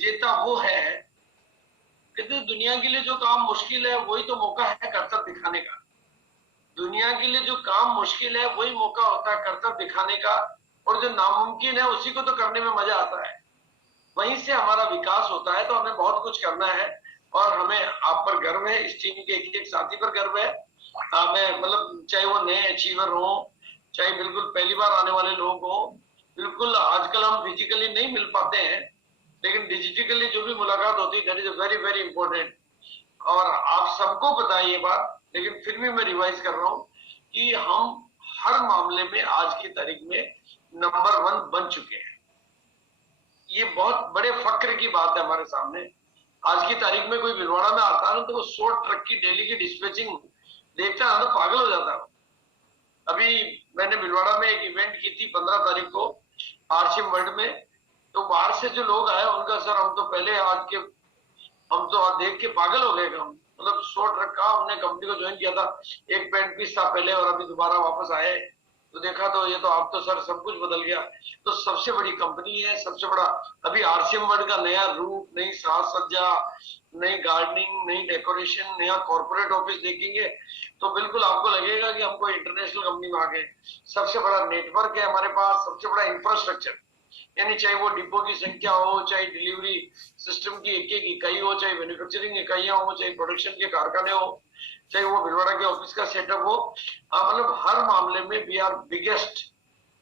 विजेता वो है, कहते दुनिया के लिए जो काम मुश्किल है वही तो मौका है कर्तव्य दिखाने का। दुनिया के लिए जो काम मुश्किल है वही मौका होता है कर्तव्य दिखाने का, और जो नामुमकिन है उसी को तो करने में मजा आता है। वहीं से हमारा विकास होता है। तो हमें बहुत कुछ करना है और हमें आप पर गर्व है, इस टीम के एक साथी पर गर्व है। हमें मतलब चाहे वो नए अचीवर हो, चाहे बिल्कुल पहली बार आने वाले लोग हो, बिल्कुल आजकल हम फिजिकली नहीं मिल पाते हैं, लेकिन डिजिटली जो भी मुलाकात होती है that is very very important. और आप सबको पता है ये बात, लेकिन फिर भी मैं रिवाइज कर रहा हूँ कि हम हर मामले में आज की तारीख में नंबर 1 बन चुके हैं। ये बहुत बड़े फक्र की बात है हमारे सामने। आज की तारीख में कोई भिलवाड़ा में आता है ना तो वो 100 ट्रक की डेली की डिस्पैचिंग देखता है तो पागल हो जाता है। अभी मैंने भिलवाड़ा में एक इवेंट की थी 15 तारीख को आरसीएम वर्ल्ड में, तो बाहर से जो लोग आए उनका सर हम तो पहले आज के हम तो देख के पागल हो गए। हम मतलब 100 ट्रक का हमने कंपनी को ज्वाइन किया था, एक पैंट पीस था पहले और अभी दोबारा वापस आए तो देखा तो ये तो आप तो सर सब कुछ बदल गया। तो सबसे बड़ी कंपनी है, सबसे बड़ा अभी आरसीएम वर्ल्ड का नया रूप, नई साज सज्जा, नई गार्डनिंग, नई डेकोरेशन, नया कॉर्पोरेट ऑफिस देखेंगे तो बिल्कुल आपको लगेगा कि हमको इंटरनेशनल कंपनी में आ गए। सबसे बड़ा नेटवर्क है हमारे पास, सबसे बड़ा इंफ्रास्ट्रक्चर, यानी चाहे वो डिपो की संख्या हो, चाहे डिलीवरी सिस्टम की एक एक इकाई हो, चाहे मैन्युफैक्चरिंग इकाइयां हो, चाहे प्रोडक्शन के कारखाने हो, चाहे वो भिलवाड़ा के ऑफिस का सेटअप हो, मतलब हर मामले में वी आर बिगेस्ट।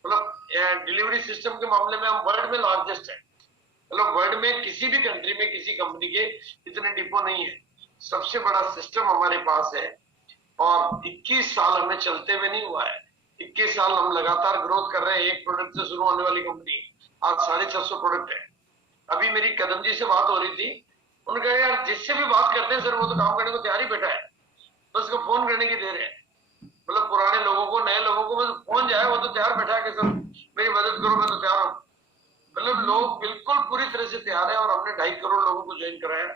मतलब डिलीवरी सिस्टम के मामले में हम वर्ल्ड में लार्जेस्ट है। मतलब वर्ल्ड में किसी भी कंट्री में किसी कंपनी के इतने डिपो नहीं है। सबसे बड़ा सिस्टम हमारे पास है और 21 साल हमें चलते हुए नहीं हुआ है। 21 साल हम लगातार ग्रोथ कर रहे हैं। एक प्रोडक्ट से शुरू होने वाली कंपनी आज 650 प्रोडक्ट है। अभी मेरी कदम जी से बात हो रही थी, उन्होंने कहा यार जिससे भी बात करते हैं सर वो तो काम करने को तैयार ही बैठा है, बस उसको फोन करने की देर है। मतलब पुराने लोगों को, नए लोगों को बस फोन जाए वो तो तैयार बैठा है कि सर मेरी मदद करो, मैं तो तैयार हूँ। मतलब लोग बिल्कुल पूरी तरह से तैयार है और हमने 2.5 करोड़ लोगों को ज्वाइन कराया।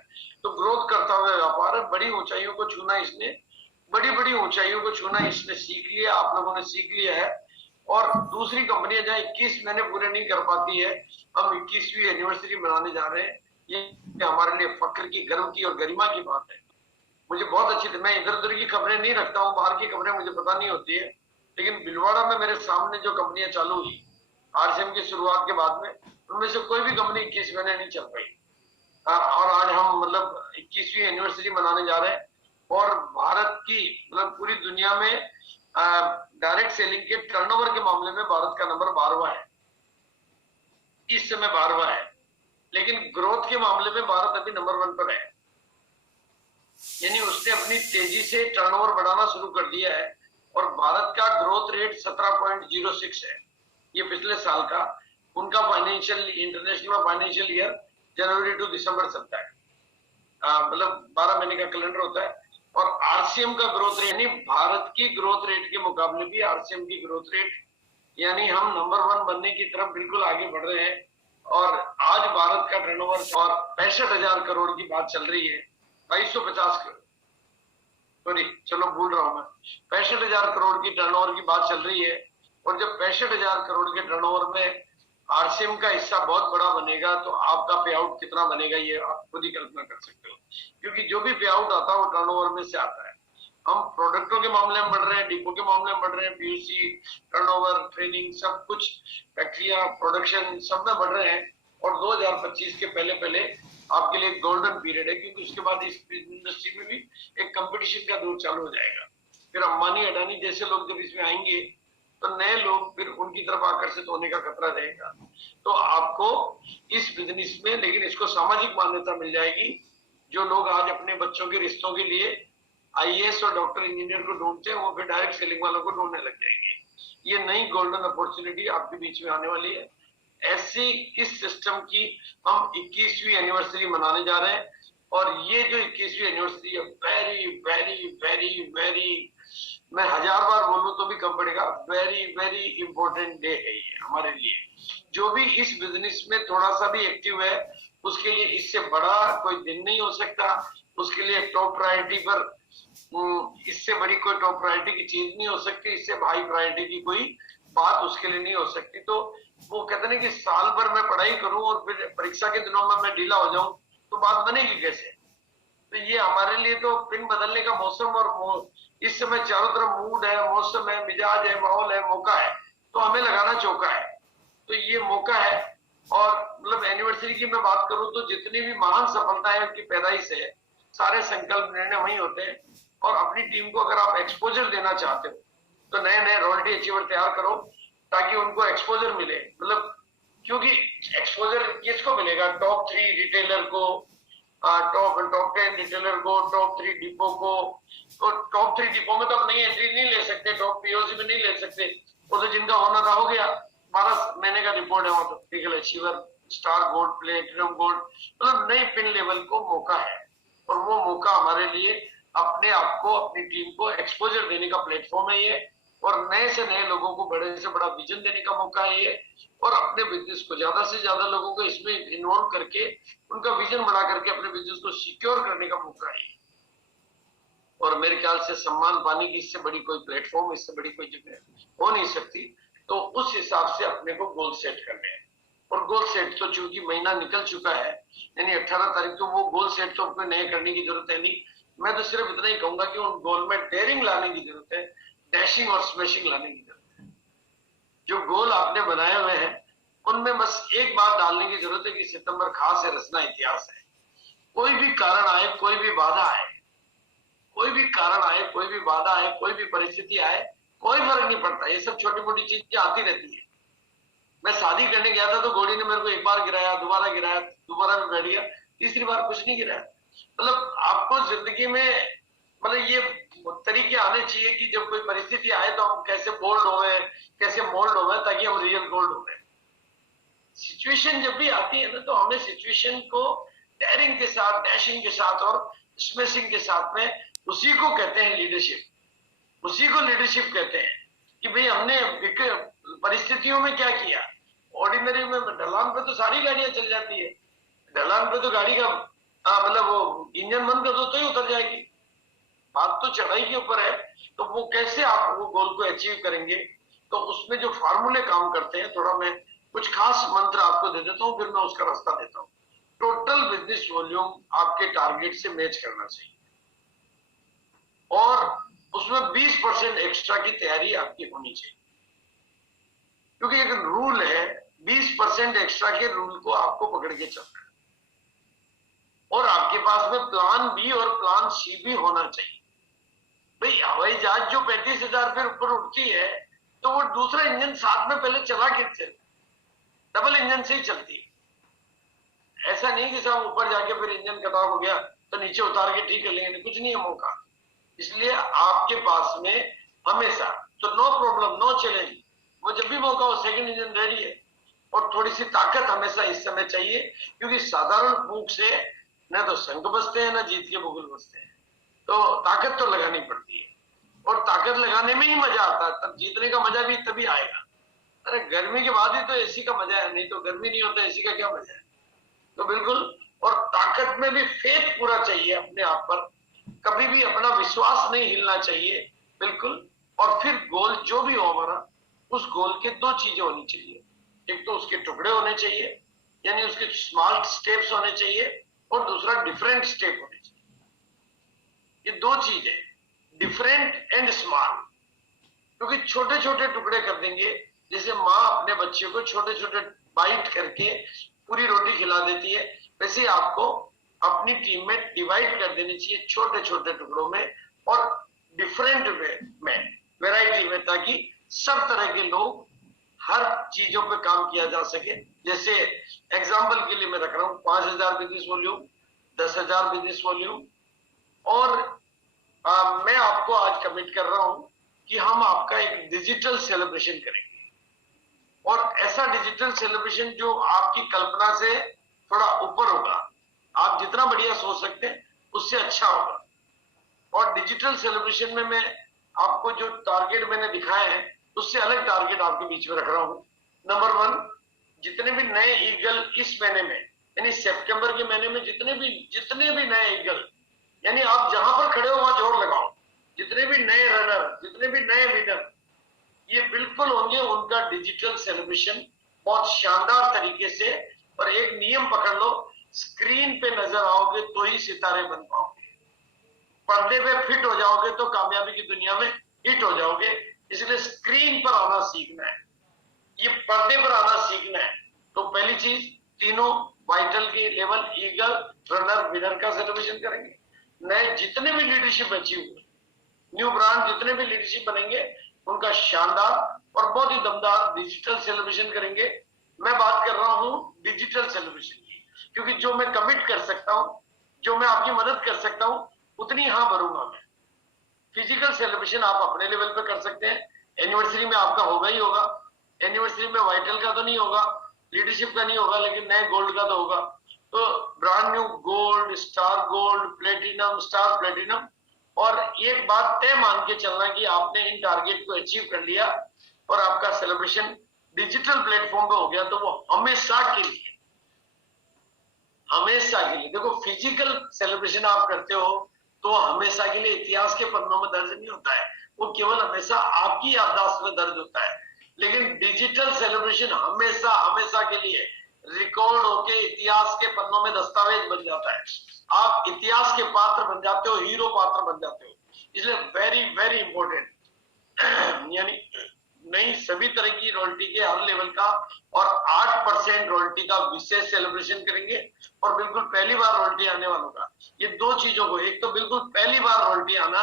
तो ग्रोथ करता हुआ व्यापार है। बड़ी ऊंचाइयों को छूना इसने, बड़ी बड़ी ऊंचाइयों को छूना इसने सीख लिया, आप लोगों ने सीख लिया है। और दूसरी कंपनियां जहां 21 महीने पूरे नहीं कर पाती है, हम 21वीं एनिवर्सरी मनाने जा रहे हैं। ये हमारे लिए फक्र की, गर्व की और गरिमा की बात है। मुझे बहुत अच्छी, मैं इधर उधर की खबरें नहीं रखता हूँ, बाहर की खबरें मुझे पता नहीं होती है, लेकिन भिलवाड़ा में मेरे सामने जो कंपनियां चालू हुई आरसीएम की शुरुआत के बाद में, उनमें से कोई भी कंपनी 21 महीने नहीं चल पाई। और आज हम मतलब 21वीं एनिवर्सरी मनाने जा रहे हैं। और भारत की मतलब पूरी दुनिया में डायरेक्ट सेलिंग के टर्नओवर के मामले में भारत का नंबर 12वां है, इस समय 12वां है। लेकिन ग्रोथ के मामले में भारत अभी नंबर 1 पर है, यानी उसने अपनी तेजी से टर्नओवर बढ़ाना शुरू कर दिया है। और भारत का ग्रोथ रेट 17.06 है ये पिछले साल का। उनका फाइनेंशियल इंटरनेशनल फाइनेंशियल ईयर जनवरी टू दिसंबर चलता है, मतलब 12 महीने का कैलेंडर होता है। और आरसीएम का ग्रोथ रेट, यानी भारत की ग्रोथ रेट के मुकाबले भी आरसीएम की ग्रोथ रेट, यानी हम नंबर 1 बनने की तरफ बिल्कुल आगे बढ़ रहे हैं। और आज भारत का टर्नओवर और 65,000 करोड़ की बात चल रही है, 2250 करोड़, सॉरी चलो भूल रहा हूं मैं, 65,000 करोड़ की टर्नओवर की बात चल रही है। और जब 65,000 करोड़ के टर्नओवर में आरसीएम का हिस्सा बहुत बड़ा बनेगा तो आपका पे आउट कितना बनेगा ये आप खुद ही कल्पना कर सकते हो, क्योंकि जो भी पे आउट आता है वो टर्नओवर में से आता है। हम प्रोडक्टों के मामले में बढ़ रहे हैं, डिपो के मामले में बढ़ रहे हैं, पीयूसी, टर्नओवर, ट्रेनिंग, सब कुछ, फैक्ट्रियां, प्रोडक्शन, सब में बढ़ रहे हैं। और 2025 के पहले पहले आपके लिए गोल्डन पीरियड है, क्योंकि उसके बाद इस इंडस्ट्री में भी एक कंपटीशन का दौर चालू हो जाएगा। फिर अंबानी अडानी जैसे लोग जब इसमें आएंगे तो नए लोग फिर उनकी तरफ आकर्षित होने का खतरा रहेगा। तो आपको इस बिजनेस में, लेकिन इसको सामाजिक मान्यता मिल जाएगी। जो लोग आज अपने बच्चों के रिश्तों के लिए आईएएस और डॉक्टर इंजीनियर को ढूंढते हैं, वो फिर डायरेक्ट सेलिंग वालों को ढूंढने लग जाएंगे। ये नई गोल्डन अपॉर्चुनिटी आपके बीच में आने वाली है। ऐसी इस सिस्टम की हम 21वीं एनिवर्सरी मनाने जा रहे हैं। और ये जो 21वीं एनिवर्सरी है, वेरी वेरी वेरी वेरी, मैं 1000 बार बोलूं तो भी कम पड़ेगा, वेरी वेरी इंपॉर्टेंट डे है ये हमारे लिए। जो भी इस बिजनेस में थोड़ा सा भी एक्टिव है उसके लिए इससे बड़ा कोई दिन नहीं हो सकता। उसके लिए टॉप प्रायोरिटी पर इससे बड़ी कोई टॉप प्रायोरिटी की चीज नहीं हो सकती, इससे हाई प्रायोरिटी की कोई बात उसके लिए नहीं हो सकती। तो वो कहते हैं कि साल भर मैं पढ़ाई करूं और फिर परीक्षा के दिनों में मैं ढीला हो जाऊं तो बात बनेगी कैसे। तो ये हमारे लिए तो पिन बदलने का मौसम और इस समय चारों तरफ मूड है, मौसम है, मिजाज है, माहौल है, मौका है, तो हमें लगाना चौका है। तो ये मौका है। और मतलब एनिवर्सरी की मैं बात करूं तो जितनी भी महान सफलताएं उनकी पैदाइश है, सारे संकल्प निर्णय वही होते हैं। और अपनी टीम को अगर आप एक्सपोजर देना चाहते हो तो नए नए रॉयल्टी अचीवर तैयार करो ताकि उनको एक्सपोजर मिले। मतलब क्योंकि एक्सपोजर किसको मिलेगा, टॉप 3 रिटेलर को, टॉप टॉप 10 रिटेलर को, टॉप 3 डिपो को। तो टॉप 3 डिपो में तो आप नई एंट्री नहीं ले सकते, टॉप पीओसी में नहीं ले सकते, वो तो जिनका होना था हो गया। 12 महीने का रिपोर्ट है, वो तो tackle achiever, star gold, platinum gold, मतलब नई पिन लेवल को मौका है। और वो मौका हमारे लिए अपने आप को, अपनी टीम को एक्सपोजर देने का प्लेटफॉर्म है ये। और नए से नए लोगों को बड़े से बड़ा विजन देने का मौका है ये। और अपने बिजनेस को ज्यादा से ज्यादा लोगों को इसमें इन्वॉल्व करके उनका विजन बड़ा करके अपने बिजनेस को सिक्योर करने का मौका है। और मेरे ख्याल से सम्मान पाने की इससे बड़ी कोई प्लेटफॉर्म, इससे बड़ी कोई जगह हो नहीं सकती। तो उस हिसाब से अपने को गोल सेट करने हैं। और गोल सेट तो चूंकि महीना निकल चुका है, यानी 18 तारीख, तो वो गोल सेट तो अपने नए करने की जरूरत है नहीं। मैं तो सिर्फ इतना ही कहूंगा कि उन गोल में डेयरिंग लाने की जरूरत है, डैशिंग और स्मैशिंग लाने की जरूरत है। जो गोल आपने बनाए हुए हैं उनमें बस एक बात डालने की जरूरत है कि सितंबर खास है, रचना इतिहास है। कोई भी कारण आए, कोई भी बाधा आए, कोई भी कारण आए, कोई भी बाधा आए, कोई भी परिस्थिति आए, कोई फर्क नहीं पड़ता। ये सब छोटी मोटी चीजें आती रहती है। मैं शादी करने गया था तो घोड़ी ने मेरे को एक बार गिराया, दोबारा भी बैठ गया, तीसरी बार कुछ नहीं गिराया। मतलब आपको जिंदगी में मतलब ये तरीके आने चाहिए कि जब कोई परिस्थिति आए तो हम कैसे बोल्ड हो गए, कैसे मोल्ड हो गए, ताकि हम रियल गोल्ड हो गए। सिचुएशन जब भी आती है ना तो हमें सिचुएशन को डेयरिंग के साथ, डैशिंग के साथ और स्मैशिंग के साथ में, उसी को कहते हैं लीडरशिप। उसी को लीडरशिप कहते हैं कि भाई हमने परिस्थितियों में क्या किया। ऑर्डिनरी में ढलान पे तो सारी गाड़ियां चल जाती है, ढलान पे तो गाड़ी का मतलब वो इंजन बंद कर दो तो ही उतर जाएगी। बात तो चढ़ाई के ऊपर है। तो वो कैसे आप वो गोल को अचीव करेंगे, तो उसमें जो फार्मूले काम करते हैं, थोड़ा मैं कुछ खास मंत्र आपको दे देता हूँ, फिर मैं उसका रास्ता देता हूँ। टोटल बिजनेस वॉल्यूम आपके टारगेट से मैच करना चाहिए और उसमें 20% एक्स्ट्रा की तैयारी आपकी होनी चाहिए। क्योंकि एक रूल है, 20% एक्स्ट्रा के रूल को आपको पकड़ के चलना है। और आपके पास में प्लान बी और प्लान सी भी होना चाहिए। भाई हवाई जहाज जो 35,000 फीट ऊपर उड़ती है तो वो दूसरा इंजन साथ में पहले चला के चले, डबल इंजन से ही चलती है। ऐसा नहीं कि साहब ऊपर जाके फिर इंजन खराब हो गया तो नीचे उतार के ठीक कर लेंगे, कुछ नहीं है मौका। इसलिए आपके पास में हमेशा तो नो प्रॉब्लम, नो चैलेंज, वो जब भी मौका हो सेकंड इंजन रेडी है। और थोड़ी सी ताकत हमेशा इस समय चाहिए, क्योंकि साधारण फूंक से न तो शंख बजते हैं न जीत के बुगुल बजते हैं। तो ताकत तो लगानी पड़ती है और ताकत लगाने में ही मजा आता है, तब जीतने का मजा भी तभी आएगा। अरे गर्मी के बाद ही तो एसी का मजा है, नहीं तो गर्मी नहीं होता एसी का क्या मजा है। तो बिल्कुल, और ताकत में भी फेथ पूरा चाहिए अपने आप पर, कभी भी अपना विश्वास नहीं हिलना चाहिए, बिल्कुल। और फिर गोल जो भी हो हमारा, उस गोल के दो चीजें होनी चाहिए। एक तो उसके टुकड़े होने चाहिए, यानी उसके स्मॉल स्टेप्स होने चाहिए, और दूसरा डिफरेंट स्टेप होने चाहिए। ये दो चीजें, डिफरेंट एंड स्मॉल। क्योंकि छोटे छोटे टुकड़े कर देंगे, जैसे माँ अपने बच्चे को छोटे छोटे बाइट करके पूरी रोटी खिला देती है, वैसे आपको अपनी टीम में डिवाइड कर देनी चाहिए छोटे छोटे टुकड़ों में और डिफरेंट वे में, वैरायटी में, ताकि सब तरह के लोग हर चीजों पे काम किया जा सके। जैसे एग्जाम्पल के लिए मैं रख रहा हूँ 5,000 बिजनेस वॉल्यूम, 10,000 बिजनेस वॉल्यूम। और मैं आपको आज कमिट कर रहा हूं कि हम आपका एक डिजिटल सेलिब्रेशन करेंगे, और ऐसा डिजिटल सेलिब्रेशन जो आपकी कल्पना से थोड़ा ऊपर होगा। आप जितना बढ़िया सोच सकते हैं उससे अच्छा होगा। और डिजिटल सेलिब्रेशन में मैं आपको जो टारगेट मैंने दिखाए हैं उससे अलग टारगेट आपके बीच में रख रहा हूं। नंबर 1, जितने भी नए ईगल इस महीने में, यानी सितंबर के महीने में जितने भी नए ईगल, यानी आप जहां पर खड़े हो वहां जोर लगाओ, जितने भी नए रनर, जितने भी नए विनर, ये बिल्कुल होंगे, उनका डिजिटल सेलिब्रेशन बहुत शानदार तरीके से। और एक नियम पकड़ लो, स्क्रीन पे नजर आओगे तो ही सितारे बन पाओगे, पर्दे पे फिट हो जाओगे तो कामयाबी की दुनिया में हिट हो जाओगे। इसलिए स्क्रीन पर आना सीखना है, ये पर्दे पर आना सीखना है। तो पहली चीज, तीनों वाइटल के लेवल, ईगल, रनर, विनर का सेलिब्रेशन करेंगे। नए जितने भी लीडरशिप अचीव हुए, न्यू ब्रांड जितने भी लीडरशिप बनेंगे, उनका शानदार और बहुत ही दमदार डिजिटल सेलिब्रेशन करेंगे। मैं बात कर रहा हूं डिजिटल सेलिब्रेशन की, क्योंकि जो मैं कमिट कर सकता हूं, जो मैं आपकी मदद कर सकता हूं, उतनी हां भरूंगा मैं। फिजिकल सेलिब्रेशन आप अपने लेवल पे कर सकते हैं, एनिवर्सरी में आपका होगा ही होगा। एनिवर्सरी में वाइटल का तो नहीं होगा, लीडरशिप का नहीं होगा, लेकिन नए गोल्ड का तो होगा। तो brand new gold, star gold, platinum, star platinum. और एक बात तय मान के चलना कि आपने इन टारगेट को अचीव कर लिया और आपका सेलिब्रेशन डिजिटल प्लेटफॉर्म पे हो गया, तो वो हमेशा के लिए, हमेशा के लिए। देखो, फिजिकल सेलिब्रेशन आप करते हो तो हमेशा के लिए इतिहास के पन्नों में दर्ज नहीं होता है, वो केवल हमेशा आपकी याददाश्त में दर्ज होता है। लेकिन डिजिटल सेलिब्रेशन हमेशा हमेशा के लिए रिकॉर्ड होके इतिहास के पन्नों में दस्तावेज बन जाता है। आप इतिहास के पात्र बन जाते हो, हीरो पात्र बन जाते हो। इसलिए वेरी वेरी इंपॉर्टेंट, यानी नई सभी तरह की रॉयल्टी के हर लेवल का और 8% रॉयल्टी का विशेष सेलिब्रेशन करेंगे। और बिल्कुल पहली बार रॉयल्टी आने वालों का, ये दो चीजों को, एक तो बिल्कुल पहली बार रॉयल्टी आना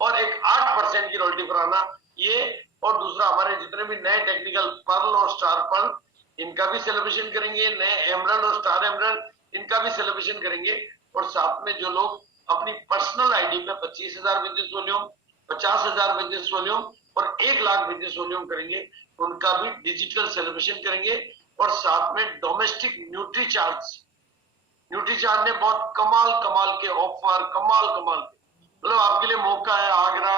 और एक 8% की रॉयल्टी पर आना, ये। और दूसरा, हमारे जितने भी नए टेक्निकल पर्ल और स्टार पर्ल, इनका भी सेलिब्रेशन करेंगे। नए एमरल्ड और स्टार एमरल्ड, इनका भी सेलिब्रेशन करेंगे। और साथ में जो लोग अपनी पर्सनल आईडी पे 25,000 बिजनेस वॉल्यूम, 50,000 बिजनेस वॉल्यूम और 1,00,000 बिजनेस वॉल्यूम करेंगे, उनका भी डिजिटल सेलिब्रेशन करेंगे। और साथ में domestic nutri charge, nutri charge ने बहुत कमाल कमाल के ऑफर, कमाल कमाल के, मतलब आपके लिए मौका है आगरा,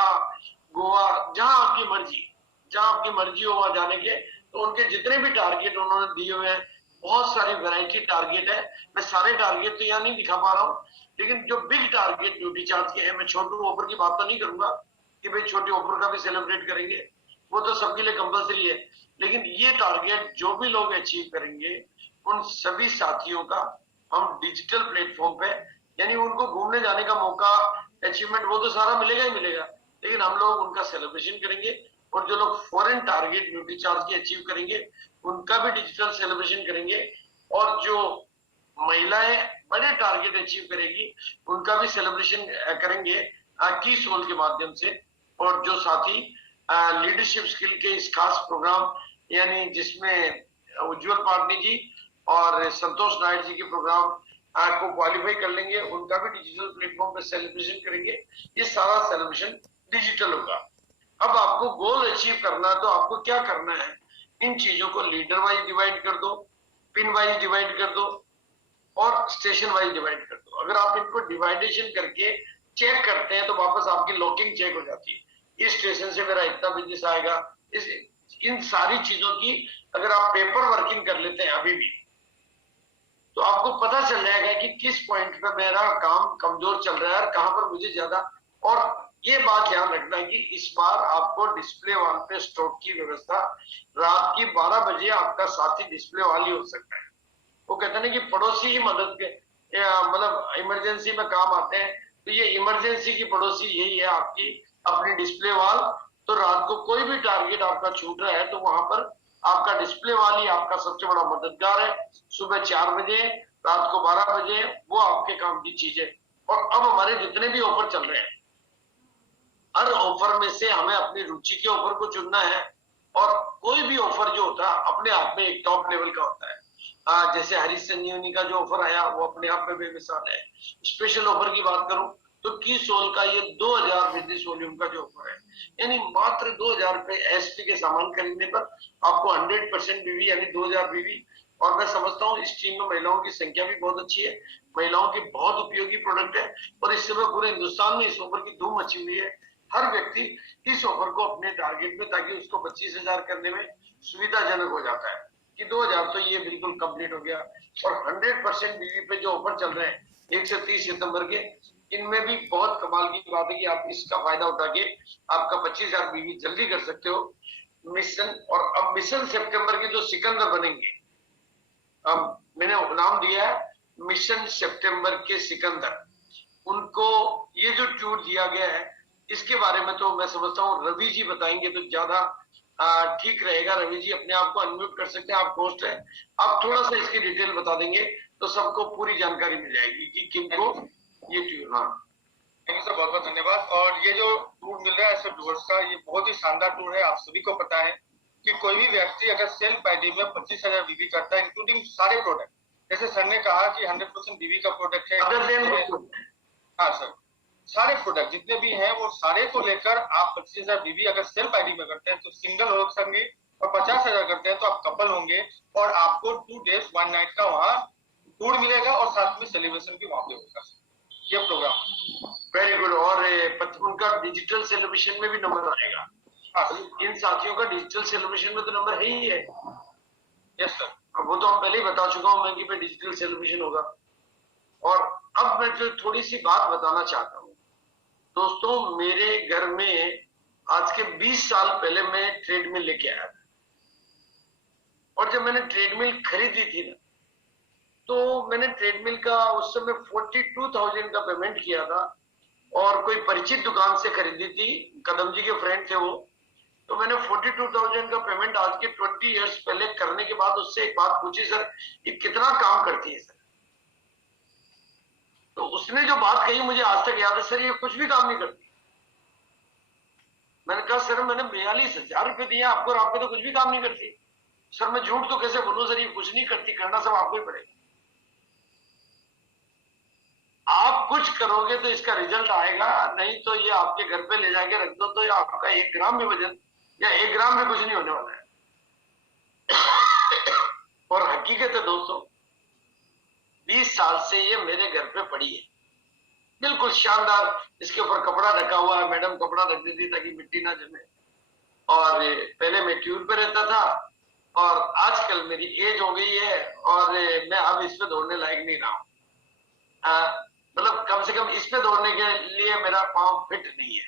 गोवा, जहां आपकी मर्जी, जहां आपकी मर्जी हो वहां जाने के। तो उनके जितने भी टारगेट उन्होंने दिए हुए हैं, बहुत सारी वैरायटी टारगेट है। मैं सारे टारगेट तो यहाँ नहीं दिखा पा रहा हूँ, लेकिन जो बिग टारगेट ड्यूटी चार्ज के हैं, मैं छोटू ऑफर की बात तो नहीं करूंगा कि भाई छोटे ऑफर का भी सेलिब्रेट करेंगे, वो तो सबके लिए कंपलसरी है। लेकिन ये टारगेट जो भी लोग अचीव करेंगे, उन सभी साथियों का हम डिजिटल प्लेटफॉर्म पे, यानी उनको घूमने जाने का मौका, अचीवमेंट, वो तो सारा मिलेगा ही मिलेगा, लेकिन हम लोग उनका सेलिब्रेशन करेंगे। और जो लोग फॉरेन टारगेट ड्यूटी चार्ज की अचीव करेंगे, उनका भी डिजिटल सेलिब्रेशन करेंगे। और जो महिलाएं बड़े टारगेट अचीव करेगी, उनका भी सेलिब्रेशन करेंगे की सोल के माध्यम से। और जो साथी लीडरशिप स्किल के इस खास प्रोग्राम, यानी जिसमें उज्जवल पाटनी जी और संतोष नायक जी के प्रोग्राम को क्वालिफाई कर लेंगे, उनका भी डिजिटल प्लेटफॉर्म पे सेलिब्रेशन करेंगे। ये सारा सेलिब्रेशन डिजिटल होगा। अब आपको गोल अचीव करना है, तो आपको क्या करना है, इन चीजों को लीडर वाइज डिवाइड कर दो, पिन वाइज डिवाइड कर दो और स्टेशन वाइज डिवाइड कर दो। अगर आप इनको डिवाइडेशन करके चेक करते हैं, तो वापस आपकी लॉकिंग चेक हो जाती है। इस स्टेशन से मेरा इतना बिजनेस आएगा। इस इन सारी चीजों की अगर आप पेपर वर्किंग कर लेते हैं अभी भी, तो आपको पता चल जाएगा कि किस पॉइंट पे मेरा काम कमजोर चल रहा है और कहां पर मुझे ज्यादा। और ये बात ध्यान रखना है कि इस बार आपको डिस्प्ले वॉल पे स्टॉक की व्यवस्था, रात की 12 बजे आपका साथी डिस्प्ले वॉल ही हो सकता है। वो कहते हैं ना कि पड़ोसी ही मदद के, मतलब इमरजेंसी में काम आते हैं, तो ये इमरजेंसी की पड़ोसी यही है आपकी अपनी डिस्प्ले वॉल। तो रात को कोई भी टारगेट आपका छूट रहा है, तो वहां पर आपका डिस्प्ले वॉल ही आपका सबसे बड़ा मददगार है। सुबह 4 बजे, रात को 12 बजे, वो आपके काम की चीज है। और अब हमारे जितने भी ऑफर चल रहे हैं, हर ऑफर में से हमें अपनी रुचि के ऑफर को चुनना है। और कोई भी ऑफर जो होता है अपने आप में एक टॉप लेवल का होता है। जैसे हरीश संजीवनी का जो ऑफर आया, वो अपने आप में बेमिसाल है। स्पेशल ऑफर की बात करूं तो की सोल का ये 2,000 बिजनेस वॉल्यूम का जो ऑफर है, यानी मात्र 2,000 रुपए एसपी के सामान खरीदने पर आपको 100% बीवी, यानी 2,000 बीवी। और मैं समझता हूँ इस टीम में महिलाओं की संख्या भी बहुत अच्छी है, महिलाओं की बहुत उपयोगी प्रोडक्ट है। और इस समय पूरे हिंदुस्तान में इस ऑफर की धूम मची हुई है। हर व्यक्ति इस ऑफर को अपने टारगेट में, ताकि उसको 25,000 करने में सुविधाजनक हो जाता है कि 2,000 तो ये बिल्कुल कंप्लीट हो गया। और 100% बीवी पे जो ऑफर चल रहे हैं 1 से 30 सितंबर के, इनमें भी बहुत कमाल की बात है कि आप इसका फायदा उठा के आपका 25,000 बीवी जल्दी कर सकते हो। मिशन, और अब मिशन सितंबर के जो सिकंदर बनेंगे, अब मैंने नाम दिया है मिशन सितंबर के सिकंदर, उनको ये जो टूर दिया गया है इसके बारे में तो मैं समझता हूँ रवि जी बताएंगे तो ज्यादा ठीक रहेगा। रवि जी अपने आप को अनम्यूट कर सकते हैं, आप होस्ट है, आप थोड़ा सा इसकी डिटेल बता देंगे तो सबको पूरी जानकारी मिल जाएगी कि किनको ये टूर। हाँ थैंक यू सर, बहुत बहुत धन्यवाद। और ये जो टूर मिल रहा है सर डूअर्स का, ये बहुत ही शानदार टूर है। आप सभी को पता है कि कोई भी व्यक्ति अगर सेल्फ आईडी में 25,000 बीबी करता है इंक्लूडिंग सारे प्रोडक्ट, जैसे सर ने कहा कि 100% बीबी का प्रोडक्ट है, हाँ सर, सारे प्रोडक्ट जितने भी हैं वो सारे को लेकर आप 25,000 बीबी अगर सेल्फ आईडी में करते हैं तो सिंगल हो सकेंगे, और 50,000 करते हैं तो आप कपल होंगे, और आपको 2 days 1 night का वहाँ टूर मिलेगा और साथ में सेलिब्रेशन भी वहाँ पे होगा ये प्रोग्राम। Very good. और उनका डिजिटल सेलिब्रेशन में भी नंबर आएगा। हाँ, इन साथियों का डिजिटल सेलिब्रेशन में तो नंबर है ही है। यस सर, वो तो हम पहले ही बता चुका हूं मैं कि डिजिटल सेलिब्रेशन होगा। और अब मैं जो थोड़ी सी बात बताना चाहता हूं दोस्तों, मेरे घर में आज के 20 साल पहले मैं ट्रेडमिल लेके आया था, और जब मैंने ट्रेडमिल खरीदी थी ना, तो मैंने ट्रेडमिल का उस समय 42,000 का पेमेंट किया था, और कोई परिचित दुकान से खरीदी थी, कदम जी के फ्रेंड थे वो। तो मैंने 42,000 का पेमेंट आज के 20 इयर्स पहले करने के बाद उससे एक बात पूछी, सर ये कितना काम करती है सर? तो उसने जो बात कही मुझे आज तक याद है, सर ये कुछ भी काम नहीं करती। मैंने कहा सर मैंने 42,000 रुपए दिए आपको और आपको तो कुछ भी काम नहीं करती। सर मैं झूठ तो कैसे बोलूं सर, ये कुछ नहीं करती, करना सब आपको ही पड़ेगा। आप कुछ करोगे तो इसका रिजल्ट आएगा, नहीं तो ये आपके घर पे ले जाके रख दो तो ये आपका 1 ग्राम भी वजन या 1 ग्राम भी कुछ नहीं होने वाला है। और हकीकत है दोस्तों, 20 साल से ये मेरे घर पे पड़ी है, बिल्कुल शानदार। इसके ऊपर कपड़ा ढका हुआ है, मैडम कपड़ा रख देती ताकि मिट्टी ना जमे। और पहले मैं ट्यूब पे रहता था, और आजकल मेरी एज हो गई है और मैं अब इस पे दौड़ने लायक नहीं रहा हूं। मतलब कम से कम इस पे दौड़ने के लिए मेरा पांव फिट नहीं है,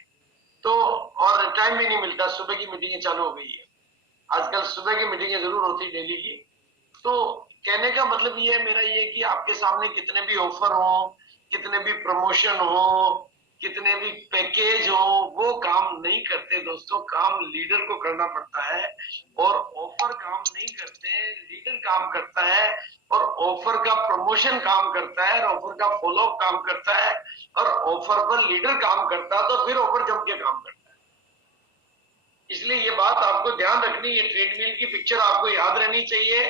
तो और टाइम भी नहीं मिलता। सुबह की मीटिंगें चालू हो गई है आजकल, सुबह की मीटिंगें जरूर होती डेली की। तो कहने का मतलब ये है मेरा, ये कि आपके सामने कितने भी ऑफर हो, कितने भी प्रमोशन हो, कितने भी पैकेज हो, वो काम नहीं करते दोस्तों। काम लीडर को करना पड़ता है, और ऑफर काम नहीं करते, लीडर काम करता है। और ऑफर का प्रमोशन काम करता है, और ऑफर का फॉलोअप काम करता है, और ऑफर पर लीडर काम करता है, तो फिर ऑफर जम के काम करता है। इसलिए ये बात आपको ध्यान रखनी है, ट्रेडमिल की पिक्चर आपको याद रहनी चाहिए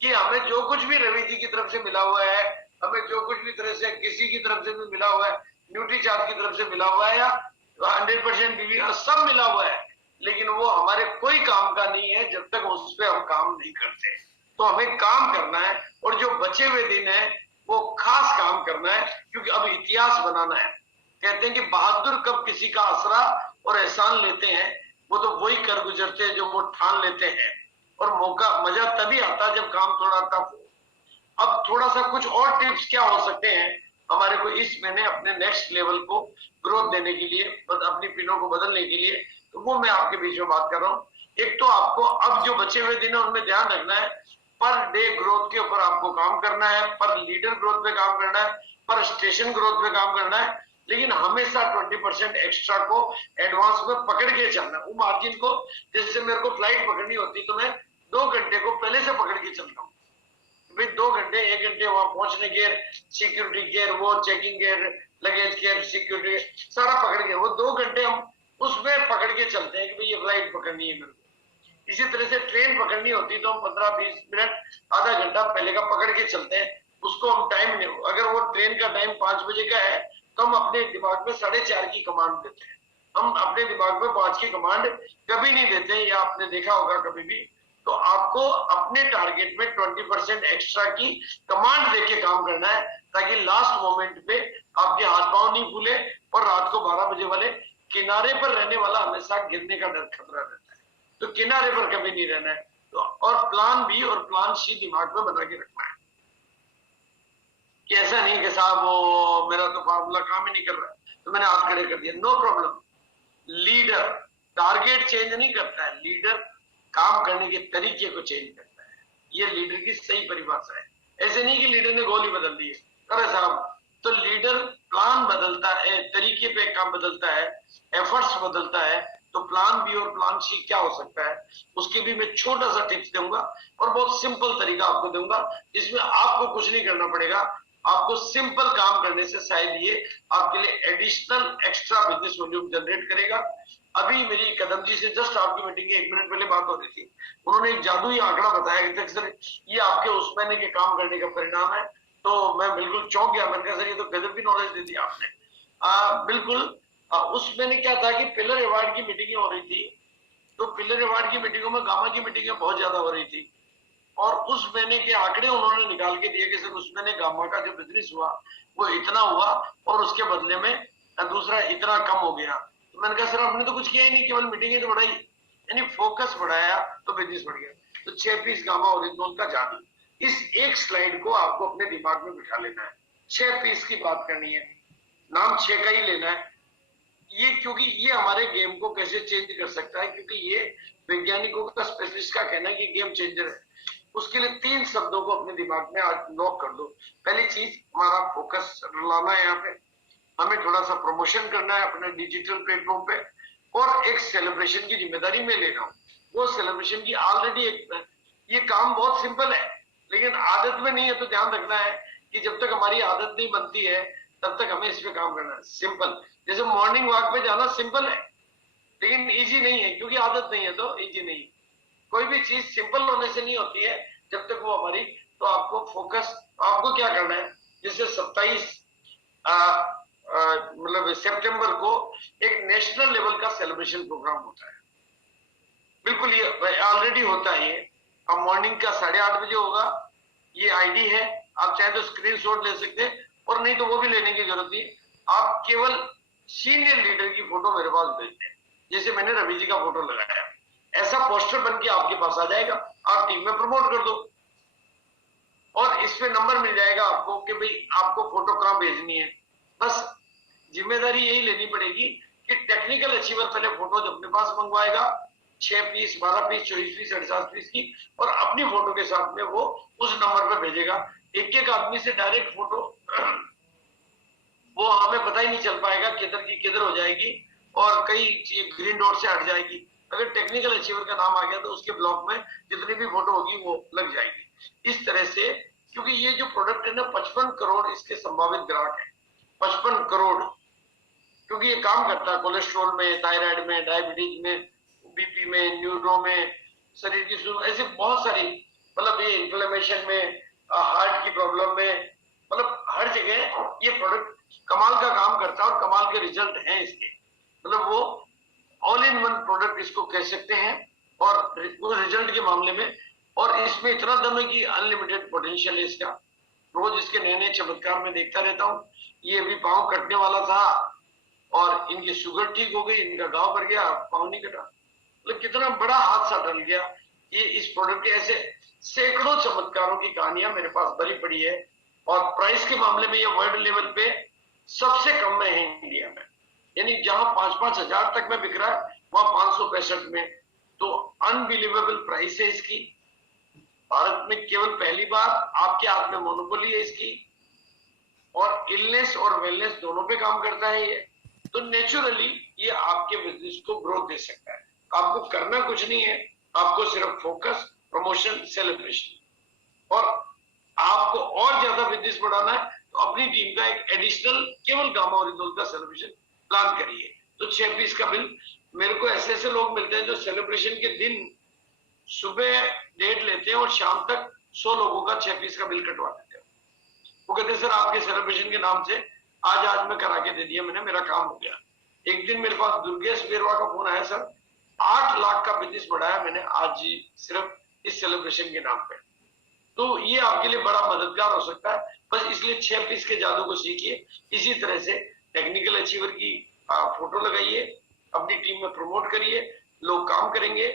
कि हमें जो कुछ भी रवि जी की तरफ से मिला हुआ है, हमें जो कुछ भी तरह से किसी की तरफ से भी मिला हुआ है, न्यूट्रीचार्ज की तरफ से मिला हुआ है, या 100% बीवी का सब मिला हुआ है, लेकिन वो हमारे कोई काम का नहीं है जब तक उस पर हम काम नहीं करते। तो हमें काम करना है, और जो बचे हुए दिन है वो खास काम करना है, क्योंकि अब इतिहास बनाना है। कहते हैं कि बहादुर कब किसी का आसरा और एहसान लेते हैं, वो तो वही कर गुजरते हैं जो वो ठान लेते हैं। और मजा तभी आता जब काम थोड़ा टफ हो। अब थोड़ा सा कुछ और टिप्स क्या हो सकते हैं हमारे को इस महीने अपने नेक्स्ट लेवल को ग्रोथ देने के लिए, अपनी पिनों को बदलने के लिए, तो वो मैं आपके बीच में बात कर रहा हूँ। एक तो आपको अब जो बचे हुए दिन है उनमें ध्यान रखना है, पर डे ग्रोथ के ऊपर आपको काम करना है, पर लीडर ग्रोथ पे काम करना है, पर स्टेशन ग्रोथ पे काम करना है, लेकिन हमेशा 20% एक्स्ट्रा को एडवांस में पकड़ के चलना है। वो मार्जिन को, जैसे मेरे को फ्लाइट पकड़नी होती तो मैं 2 घंटे को पहले से पकड़ के चलता हूँ, भाई 2 घंटे 1 घंटे वहां पहुंचने के, सिक्योरिटी केयर, वो checking care, luggage care, security सारा पकड़ के, वो 2 घंटे हम उसमें पकड़ के चलते हैं कि भाई ये फ्लाइट पकड़नी है मेरे को। इसी तरह से ट्रेन पकड़नी होती तो हम 15-20 मिनट आधा घंटा पहले का पकड़ के चलते हैं, उसको हम टाइम नहीं, अगर वो ट्रेन का टाइम 5 बजे का है तो हम अपने दिमाग में 4:30 की कमांड देते हैं। हम अपने दिमाग में 5 की कमांड कभी नहीं देते, या आपने देखा होगा कभी भी। तो आपको अपने टारगेट में 20% एक्स्ट्रा की कमांड देके काम करना है, ताकि लास्ट मोमेंट पे आपके हाथ पांव नहीं फूले, और रात को 12 बजे वाले किनारे पर रहने वाला हमेशा गिरने का डर खतरा रहता है, तो किनारे पर कभी नहीं रहना है। तो और प्लान बी और प्लान सी दिमाग में बना के रखना है, कि ऐसा नहीं कि साहब वो मेरा तो फार्मूला काम ही नहीं कर रहा है तो मैंने हाथ खड़े कर दिया। No problem, leader target change नहीं करता है, लीडर काम करने के तरीके को चेंज करता है। ये लीडर की सही परिभाषा है। ऐसे नहीं कि लीडर ने गोल ही बदल दी है, अरे साहब, तो लीडर प्लान बदलता है, तरीके पे काम बदलता है, एफर्ट्स बदलता है। तो प्लान बी और प्लान सी क्या हो सकता है, उसके भी मैं छोटा सा टिप्स दूंगा और बहुत सिंपल तरीका आपको दूंगा, जिसमें आपको कुछ नहीं करना पड़ेगा। आपको सिंपल काम करने से शायद ये आपके लिए additional extra business volume generate करेगा। अभी मेरी कदम जी से जस्ट आपकी मीटिंग के 1 मिनट पहले बात हो रही थी, उन्होंने एक जादुई आंकड़ा बताया कि सर ये आपके उस महीने के काम करने का परिणाम है। तो मैं बिल्कुल चौंक गया, मैंने कहा सर ये तो गजब की नॉलेज दे दी आपने। बिल्कुल उस महीने क्या था कि पिलर अवार्ड की मीटिंगें हो रही थी, तो पिलर अवार्ड की मीटिंगों में गामा की मीटिंगें बहुत ज्यादा हो रही थी, और उस महीने के आंकड़े उन्होंने निकाल के दिए कि सर उस महीने गामा का जो बिजनेस हुआ वो इतना हुआ और उसके बदले में दूसरा इतना कम हो गया। तो मैंने कहा सर आपने तो कुछ किया ही नहीं, केवल मीटिंगें तो बढ़ाई, यानी फोकस बढ़ाया तो बिजनेस बढ़ गया। तो 6 पीस गामा ओरिजिनल का जादू, इस एक स्लाइड को आपको अपने दिमाग में बिठा लेना है। 6 पीस की बात करनी है, नाम 6 का ही लेना है ये, क्योंकि ये हमारे गेम को कैसे चेंज कर सकता है, क्योंकि ये वैज्ञानिकों का, स्पेशलिस्ट का कहना है कि गेम चेंजर है। उसके लिए 3 शब्दों को अपने दिमाग में आज नोट कर दो। पहली चीज, हमारा फोकस लाना है, यहाँ पे हमें थोड़ा सा प्रमोशन करना है अपने डिजिटल प्लेटफॉर्म पे, और एक सेलिब्रेशन की जिम्मेदारी में लेना हूं। वो सेलिब्रेशन की ऑलरेडी एक, ये काम बहुत सिंपल है लेकिन आदत में नहीं है, तो ध्यान रखना है कि जब तक हमारी आदत नहीं बनती है तब तक हमें इस पे काम करना है। सिंपल, जैसे मॉर्निंग वॉक पे जाना सिंपल है लेकिन इजी नहीं है, क्योंकि आदत नहीं है तो इजी नहीं। कोई भी चीज सिंपल होने से नहीं होती है जब तक वो हमारी, तो आपको फोकस, आपको क्या करना है, जैसे 27 मतलब सितंबर को एक नेशनल लेवल का सेलिब्रेशन प्रोग्राम होता है। बिल्कुल ये ऑलरेडी होता है, ये अब मॉर्निंग का 8:30 बजे होगा। ये आईडी है, आप चाहे तो स्क्रीनशॉट ले सकते हैं और नहीं तो वो भी लेने की जरूरत नहीं। आप केवल सीनियर लीडर की फोटो मेरे पास भेज दें, जैसे मैंने रवि जी का फोटो लगाया, ऐसा पोस्टर बन के आपके पास आ जाएगा, आप टीम में प्रमोट कर दो और इस पे नंबर मिल जाएगा आपको कि भाई आपको फोटो कहां भेजनी है। बस जिम्मेदारी यही लेनी पड़ेगी कि टेक्निकल अचीवर पहले फोटो अपने पास मंगवाएगा, 6 पीस, 12 पीस, 24 पीस, 48 पीस की, और अपनी फोटो के साथ में वो उस नंबर पर भेजेगा। एक एक आदमी से डायरेक्ट फोटो वो हमें पता ही नहीं चल पाएगा किधर की किधर हो जाएगी और कई ग्रीन डॉट से हट जाएगी। अगर टेक्निकल अचीवर का नाम आ गया तो उसके ब्लॉक में जितनी भी फोटो होगी वो लग जाएगी। इस तरह से, क्योंकि ये जो प्रोडक्ट है ना, 55 करोड़ इसके संभावित ग्राहक है, 55 करोड़, क्योंकि ये काम करता है कोलेस्ट्रॉल में, थायराइड में, डायबिटीज में, बीपी में, न्यूरो में, शरीर की ऐसे बहुत सारी, मतलब ये इन्फ्लेमेशन में, हार्ट की प्रॉब्लम में, मतलब हर जगह ये प्रोडक्ट कमाल का काम करता है और कमाल के रिजल्ट हैं इसके। मतलब वो ऑल इन वन प्रोडक्ट इसको कह सकते हैं, और वो रिजल्ट के मामले में, और इसमें इतना दम है कि अनलिमिटेड पोटेंशियल है इसका। रोज इसके नए नए चमत्कार में देखता रहता हूँ। ये अभी पाँव कटने वाला था और इनकी शुगर ठीक हो गई, इनका घाव भर गया, पाँव नहीं कटा। मतलब कितना बड़ा हादसा टल गया। ये इस प्रोडक्ट के ऐसे सैकड़ों चमत्कारों की कहानियां मेरे पास भरी पड़ी है, और प्राइस के मामले में ये वर्ल्ड लेवल पे सबसे कम में है इंडिया में, यानी जहां 5-5 हजार तक में बिक रहा है वहां 565 में। तो अनबिलीवेबल प्राइस है इसकी। भारत में केवल पहली बार आपके हाथ में मोनोपोली है इसकी, और इलनेस और वेलनेस दोनों पे काम करता है ये। तो नेचुरली ये आपके बिजनेस को ग्रोथ दे सकता है। आपको करना कुछ नहीं है, आपको सिर्फ फोकस, प्रमोशन, सेलिब्रेशन, और आपको और ज्यादा बिजनेस बढ़ाना है तो अपनी टीम का एक एडिशनल केवल गामा ओरिजिनल का सेलिब्रेशन प्लान करिए। तो 6 पीस का बिल, मेरे को ऐसे ऐसे लोग मिलते हैं जो सेलिब्रेशन के दिन सुबह डेट लेते हैं और शाम तक 100 लोगों का 6 पीस का बिल कटवा देते हैं। वो कहते हैं सर आपके सेलिब्रेशन के नाम से आज मैं करा के दे दिया, मैंने, मेरा काम हो गया। एक दिन मेरे पास दुर्गेश बेरवा का फोन आया, सर 8 लाख का बिजनेस बढ़ाया मैंने आज ही सिर्फ इस सेलिब्रेशन के नाम पे। तो ये आपके लिए बड़ा मददगार हो सकता है। बस इसलिए 6 पीस के जादू को सीखिए। इसी तरह से टेक्निकल अचीवर की फोटो लगाइए, अपनी टीम में प्रमोट करिए, लोग काम करेंगे,